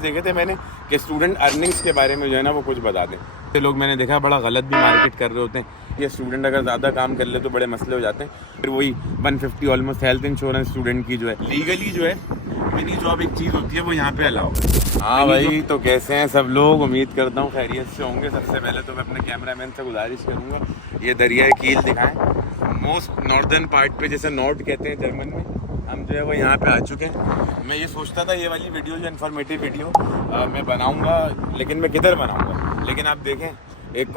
Comments देखे थे मैंने कि स्टूडेंट अर्निंग्स के बारे में जो है ना वो कुछ बता दें। तो लोग मैंने देखा बड़ा गलत भी मार्केट कर रहे होते हैं। ये स्टूडेंट अगर ज़्यादा काम कर ले तो बड़े मसले हो जाते हैं। फिर वही 150 ऑलमोस्ट हेल्थ इंश्योरेंस स्टूडेंट की जो है लीगली जो है मिनी जॉब एक चीज़ होती है वो यहाँ पे अलाउ है। हाँ भाई, तो कैसे हैं सब लोग? उम्मीद करता हूँ खैरियत से होंगे। सबसे पहले तो मैं अपने कैमरामैन से गुजारिश करूँगा ये दरियाए कील दिखाएं। मोस्ट नॉर्दर्न पार्ट पे, जैसे नॉर्थ कहते हैं जर्मन में, हम जो है वो यहाँ पे आ चुके हैं। मैं ये सोचता था ये वाली वीडियो जो इन्फॉर्मेटिव वीडियो मैं बनाऊँगा, लेकिन मैं किधर बनाऊँगा। लेकिन आप देखें एक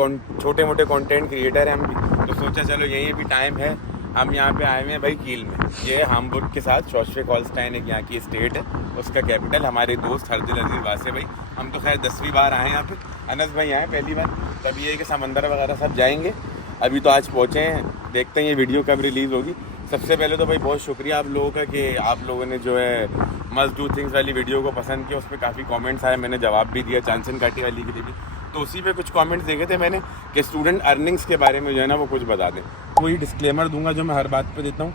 छोटे मोटे कंटेंट क्रिएटर हैं हम भी, तो सोचा चलो यही भी टाइम है, हम यहाँ पे आए हुए हैं भाई कील में। ये हामबुर्ग के साथ शॉस्विक हॉल्स्टाइन एक यहाँ की स्टेट है, उसका कैपिटल। हमारे दोस्त हरदिल अजीज वासे भाई, हम तो खैर 10वीं बार आए हैं यहाँ पे। अनस भाई आए पहली बार, तब ये कि समंदर वगैरह सब जाएंगे। अभी तो आज पहुँचे हैं, देखते हैं ये वीडियो कब रिलीज़ होगी। सबसे पहले तो भाई बहुत शुक्रिया आप लोगों का कि आप लोगों ने जो है मस्ट डू थिंग्स वाली वीडियो को पसंद किया। उस पर काफ़ी कमेंट्स आए, मैंने जवाब भी दिया चांसन काटी वाली के लिए भी। तो उसी पे कुछ कमेंट्स देखे थे मैंने कि स्टूडेंट अर्निंग्स के बारे में जो है ना वो कुछ बता दें। कोई डिस्क्लेमर दूंगा जो मैं हर बात पे देता हूँ,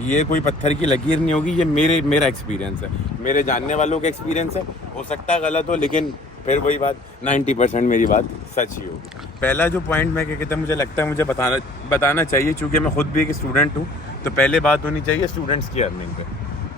ये कोई पत्थर की लकीर नहीं होगी, ये मेरा एक्सपीरियंस है, मेरे जानने वालों का एक्सपीरियंस है। हो सकता है गलत हो, लेकिन फिर वही बात 90% मेरी बात सच ही होगी। पहला जो पॉइंट मैं क्या कहता हूँ, मुझे लगता है मुझे बताना चाहिए, चूँकि मैं खुद भी एक स्टूडेंट हूँ, तो पहले बात होनी चाहिए स्टूडेंट्स की अर्निंग पे।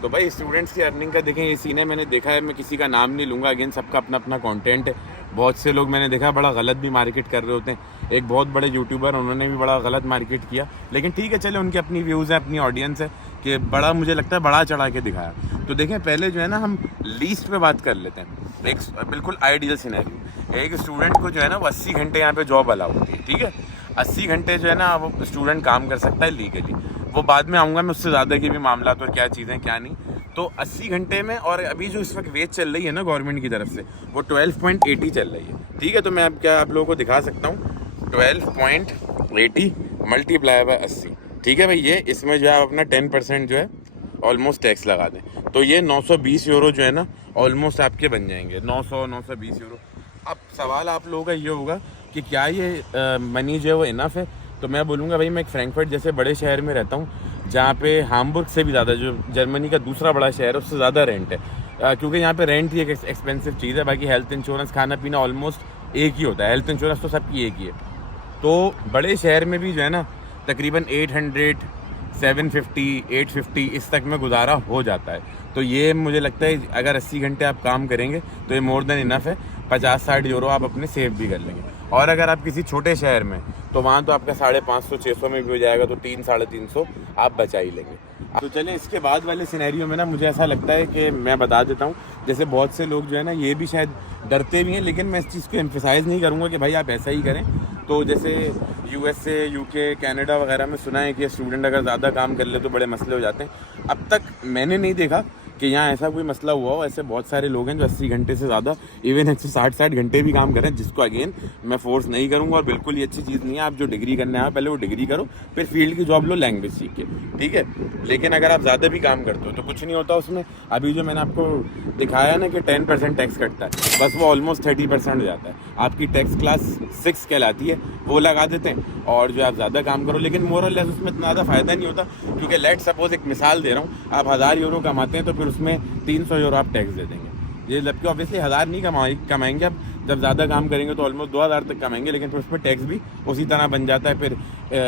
तो भाई स्टूडेंट्स की अर्निंग का देखें, ये सीन है, मैंने देखा है, मैं किसी का नाम नहीं लूँगा, अगेन सबका अपना अपना कंटेंट है। बहुत से लोग मैंने देखा बड़ा गलत भी मार्केट कर रहे होते हैं। एक बहुत बड़े यूट्यूबर, उन्होंने भी बड़ा गलत मार्केट किया, लेकिन ठीक है चले, उनके अपनी व्यूज़ है, अपनी ऑडियंस है, कि बड़ा मुझे लगता है बड़ा चढ़ा के दिखाया। तो देखें पहले जो है ना हम लीस्ट पे बात कर लेते हैं। एक बिल्कुल आइडियल सिनेरियो, एक स्टूडेंट को जो है ना वो 80 घंटे यहाँ पे जॉब अलाउ होती है, ठीक है। 80 घंटे जो है ना वो स्टूडेंट काम कर सकता है लीगली। वो बाद में आऊँगा मैं उससे ज़्यादा की भी मामला और क्या चीज़ें क्या नहीं। तो 80 घंटे में, और अभी जो इस वक्त वेज चल रही है ना गवर्नमेंट की तरफ से, वो 12.80 चल रही है, ठीक है। तो मैं अब आप लोगों को दिखा सकता हूँ 12.80 मल्टीप्लाई बाय 80, ठीक है भाई। ये इसमें जो है आप अपना 10% जो है ऑलमोस्ट टैक्स लगा दें, तो ये 920 यूरो जो है ना ऑलमोस्ट आपके बन जाएंगे, 920 यूरो। अब सवाल आप लोगों का ये होगा कि क्या ये मनी जो है वो इनफ है? तो मैं बोलूँगा भाई, मैं एक फ्रैंकफर्ट जैसे बड़े शहर में रहता हूँ, जहाँ पे हामबुर्ग से भी ज़्यादा, जो जर्मनी का दूसरा बड़ा शहर है, उससे ज़्यादा रेंट है। क्योंकि यहाँ पे रेंट ही एक एक्सपेंसिव चीज़ है, बाकी हेल्थ इंश्योरेंस खाना पीना ऑलमोस्ट एक ही होता है। हेल्थ इंश्योरेंस तो सबकी एक ही है। तो बड़े शहर में भी जो है ना तकरीबन 800, 750, 850 इस तक में गुजारा हो जाता है। तो ये मुझे लगता है अगर 80 घंटे आप काम करेंगे तो ये मोर देन इनफ है। 50-60 यूरो आप अपने सेव भी कर लेंगे। और अगर आप किसी छोटे शहर में, तो वहाँ तो आपका 550-600 में भी हो जाएगा, तो 300-350 आप बचा ही लेंगे। तो चलें इसके बाद वाले सिनेरियो में ना मुझे ऐसा लगता है कि मैं बता देता हूँ, जैसे बहुत से लोग जो है ना ये भी शायद डरते भी हैं, लेकिन मैं इस चीज़ को एम्फसाइज़ नहीं करूँगा कि भाई आप ऐसा ही करें। तो जैसे USA, UK, कनाडा वगैरह में सुना है कि स्टूडेंट अगर ज़्यादा काम कर ले तो बड़े मसले हो जाते हैं। अब तक मैंने नहीं देखा कि यहाँ ऐसा कोई मसला हुआ हो। ऐसे बहुत सारे लोग हैं जो 80 घंटे से ज़्यादा, इवन 160 घंटे भी काम कर रहे हैं, जिसको अगेन मैं फोर्स नहीं करूँगा। और बिल्कुल ये अच्छी चीज़ नहीं है। आप जो डिग्री करने आए पहले वो डिग्री करो, फिर फील्ड की जॉब लो, लैंग्वेज सीख के, ठीक है। लेकिन अगर आप ज़्यादा भी काम करते हो तो कुछ नहीं होता उसमें। अभी जो मैंने आपको दिखाया ना कि 10% टैक्स कटता है, बस वो ऑलमोस्ट 30% हो जाता है। आपकी टैक्स क्लास 6 कहलाती है, वो लगा देते हैं। और जो आप ज़्यादा काम करो, लेकिन मोर और लेस उसमें इतना ज़्यादा फ़ायदा नहीं होता, क्योंकि लेट सपोज एक मिसाल दे रहा हूँ, आप 1000 यूरो कमाते हैं तो फिर उसमें 300 यूरो आप टैक्स दे देंगे। ये जबकि ऑब्वियसली 1000 नहीं कमाएंगे आप, जब ज़्यादा काम करेंगे तो ऑलमोस्ट 2000 तक कमाएंगे, लेकिन फिर उसमें टैक्स भी उसी तरह बन जाता है। फिर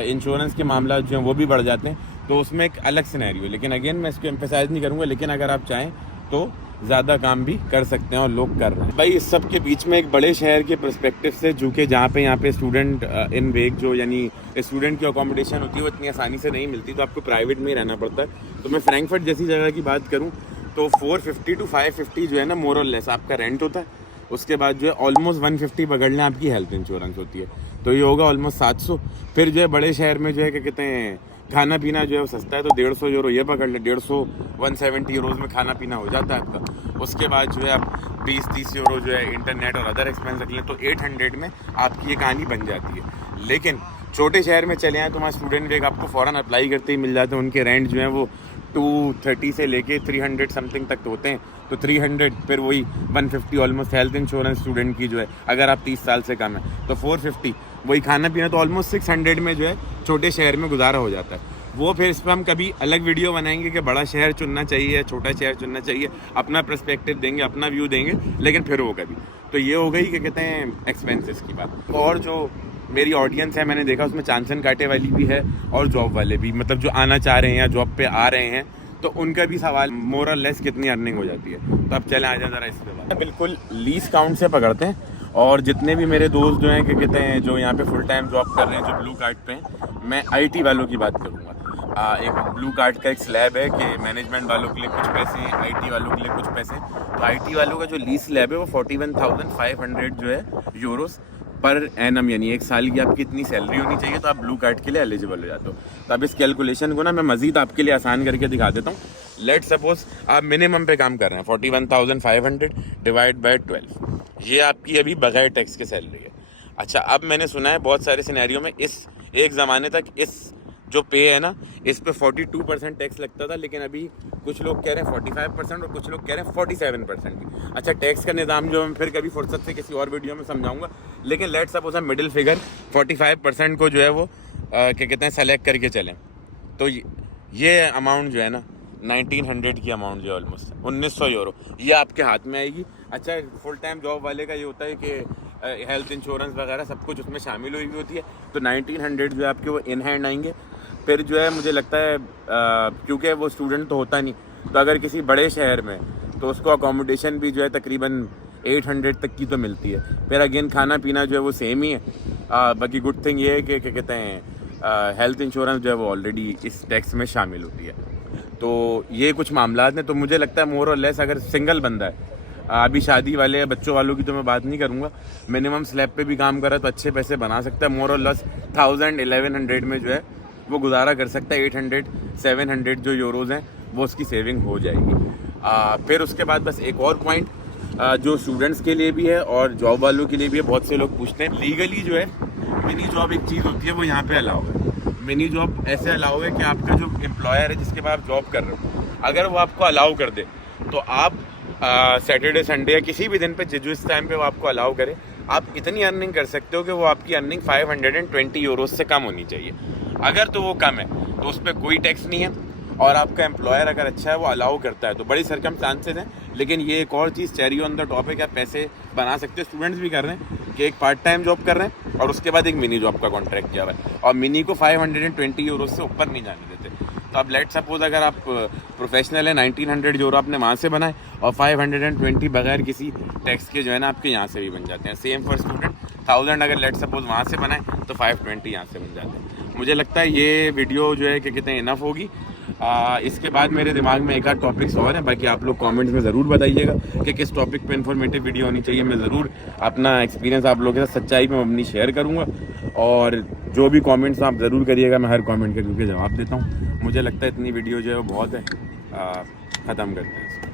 इंश्योरेंस के मामला जो हैं वो भी बढ़ जाते हैं, तो उसमें एक अलग सिनेरियो। लेकिन अगेन मैं इसको एम्फसाइज़ नहीं करूँगा, लेकिन अगर आप चाहें तो ज़्यादा काम भी कर सकते हैं, और लोग कर रहे हैं। भाई इस सब के बीच में एक बड़े शहर के पर्सपेक्टिव से, जो कि जहाँ पे यहाँ पे स्टूडेंट इन वेक जो यानी स्टूडेंट की अकोमोडेशन होती है वो इतनी आसानी से नहीं मिलती, तो आपको प्राइवेट में ही रहना पड़ता है। तो मैं फ्रैंकफर्ट जैसी जगह की बात करूँ तो 450 to 550 जो है ना मोर और लेस आपका रेंट होता है। उसके बाद जो है ऑलमोस्ट 150 पकड़ लें आपकी हेल्थ इंश्योरेंस होती है, तो ये होगा ऑलमोस्ट 700। फिर जो है बड़े शहर में जो है क्या कहते हैं खाना पीना जो है वो सस्ता है, तो 150 यूरो ये पकड़ लें, 170 यूरोज़ में खाना पीना हो जाता है आपका। उसके बाद जो है आप 20-30 यूरो जो है इंटरनेट और अदर एक्सपेंस रख लें, तो 800 में आपकी ये कहानी बन जाती है। लेकिन छोटे शहर में चले आए तो वहाँ स्टूडेंट वेग आपको फ़ौरन अप्लाई करते ही मिल जाते हैं। उनके रेंट जो है वो 230 से लेके 300 समथिंग तक होते हैं, तो 300 फिर वही 150 ऑलमोस्ट हेल्थ इंश्योरेंस स्टूडेंट की जो है, अगर आप 30 साल से कम है तो 450, वही खाना पीना, तो ऑलमोस्ट 600 में जो है छोटे शहर में गुजारा हो जाता है। वो फिर इस पर हम कभी अलग वीडियो बनाएंगे कि बड़ा शहर चुनना चाहिए, छोटा शहर चुनना चाहिए, अपना पर्सपेक्टिव देंगे, अपना व्यू देंगे, लेकिन फिर वो कभी। तो ये हो गई क्या कहते हैं एक्सपेंसेस की बात। और जो मेरी ऑडियंस है मैंने देखा उसमें चांसन कांटे वाली भी है और जॉब वाले भी, मतलब जो आना चाह रहे हैं या जॉब पे आ रहे हैं, तो उनका भी सवाल मोर और लेस कितनी अर्निंग हो जाती है। तो अब चले आ जाए ज़रा इस पे बात। बिल्कुल लीज काउंट से पकड़ते हैं, और जितने भी मेरे दोस्त जो हैं क्या कहते हैं जो यहाँ पे फुल टाइम जॉब कर रहे हैं, जो ब्लू कार्ड पे हैं, मैं IT वालों की बात करूँगा। एक ब्लू कार्ड का एक स्लैब है कि मैनेजमेंट वालों के लिए कुछ पैसे हैं, IT वालों के लिए कुछ पैसे। तो IT वालों का जो लीज स्लैब है वो 41,500 जो है यूरोस पर एनम, यानी एक साल की आपकी इतनी सैलरी होनी चाहिए, तो आप ब्लू कार्ड के लिए एलिजिबल हो जाते हो। तो अब इस कैलकुलेशन को ना मैं मज़ीद आपके लिए आसान करके दिखा देता हूँ। लेट सपोज आप मिनिमम पे काम कर रहे हैं, 41,500 डिवाइड बाय 12, ये आपकी अभी बगैर टैक्स की सैलरी है। अच्छा, अब मैंने सुना है बहुत सारे सिनेरियो में इस एक ज़माने तक इस जो पे है ना, इस पे 42% टैक्स लगता था, लेकिन अभी कुछ लोग कह रहे हैं 45% और कुछ लोग कह रहे हैं 47% भी। अच्छा, टैक्स का निज़ाम जो मैं फिर कभी फुर्सत से किसी और वीडियो में समझाऊंगा, लेकिन लेट सपोज हम मिडिल फिगर 45% को जो है वो क्या कहते हैं सेलेक्ट करके चलें, तो ये अमाउंट जो है ना 1900 की अमाउंट जो है ऑलमोस्ट 1900 यूरो, ये आपके हाथ में आएगी। अच्छा, फुल टाइम जॉब वाले का ये होता है कि हेल्थ इंश्योरेंस वगैरह सब कुछ उसमें शामिल हुई होती है, तो 1900 जो है आपके वो इन हैंड आएंगे। फिर जो है मुझे लगता है क्योंकि वो स्टूडेंट तो होता नहीं, तो अगर किसी बड़े शहर में तो उसको अकोमोडेशन भी जो है तकरीबन 800 तक की तो मिलती है। फिर अगेन खाना पीना जो है वो सेम ही है। बाकी गुड थिंग ये है कि क्या कहते हैं हेल्थ इंश्योरेंस जो है वो ऑलरेडी इस टैक्स में शामिल होती है। तो ये कुछ मामला हैं। तो मुझे लगता है मोर और लेस अगर सिंगल बंदा है, अभी शादी वाले बच्चों वालों की तो मैं बात नहीं करूँगा, मिनिमम स्लैब पे भी काम कर रहा है तो अच्छे पैसे बना सकता है। मोर और लेस 1000-1100 में जो है वो गुजारा कर सकता है। 800-700 जो यूरोज़ हैं वो उसकी सेविंग हो जाएगी। फिर उसके बाद बस एक और पॉइंट जो स्टूडेंट्स के लिए भी है और जॉब वालों के लिए भी है, बहुत से लोग पूछते हैं लीगली जो है मिनी जॉब एक चीज़ होती है वो यहाँ पे अलाउ है। मिनी जॉब ऐसे अलाउ है कि आपका जो एम्प्लॉयर है जिसके पास आप जॉब कर रहे हो, अगर वो आपको अलाउ कर दे तो आप सैटरडे संडे या किसी भी दिन पे जिस टाइम पे वो आपको अलाउ करे, आप इतनी अर्निंग कर सकते हो कि वो आपकी अर्निंग 520 यूरोज से कम होनी चाहिए। अगर तो वो कम है तो उस पर कोई टैक्स नहीं है, और आपका एम्प्लॉयर अगर अच्छा है वो अलाउ करता है तो बड़ी सरकमस्टांसेस हैं। लेकिन ये एक और चीज़ चेरी ऑन द टॉप है कि आप पैसे बना सकते हो। स्टूडेंट्स भी कर रहे हैं कि एक पार्ट टाइम जॉब कर रहे हैं और उसके बाद एक मिनी जॉब का कॉन्ट्रैक्ट किया हुआ है, और मिनी को 520 यूरो से ऊपर नहीं जाने देते। तो अब लेट सपोज अगर आप प्रोफेशनल है 1900 यूरो आपने वहाँ से बनाए और 520 बगैर किसी टैक्स के जो है ना आपके यहाँ से भी बन जाते हैं। सेम फॉर स्टूडेंट 1000 अगर लेट सपोज वहाँ से बनाए तो 520 यहाँ से बन जाते हैं। मुझे लगता है ये वीडियो जो है कि कितने इनफ होगी। इसके बाद मेरे दिमाग में एक आध टॉपिक्स और हैं, बाकी आप लोग कमेंट्स में ज़रूर बताइएगा कि किस टॉपिक पे इन्फॉर्मेटिव वीडियो होनी चाहिए। मैं ज़रूर अपना एक्सपीरियंस आप लोगों के साथ सच्चाई में अपनी शेयर करूँगा, और जो भी कमेंट्स आप ज़रूर करिएगा, मैं हर कमेंट के जवाब देता हूँ। मुझे लगता है इतनी वीडियो जो है वो बहुत है। ख़त्म करते हैं।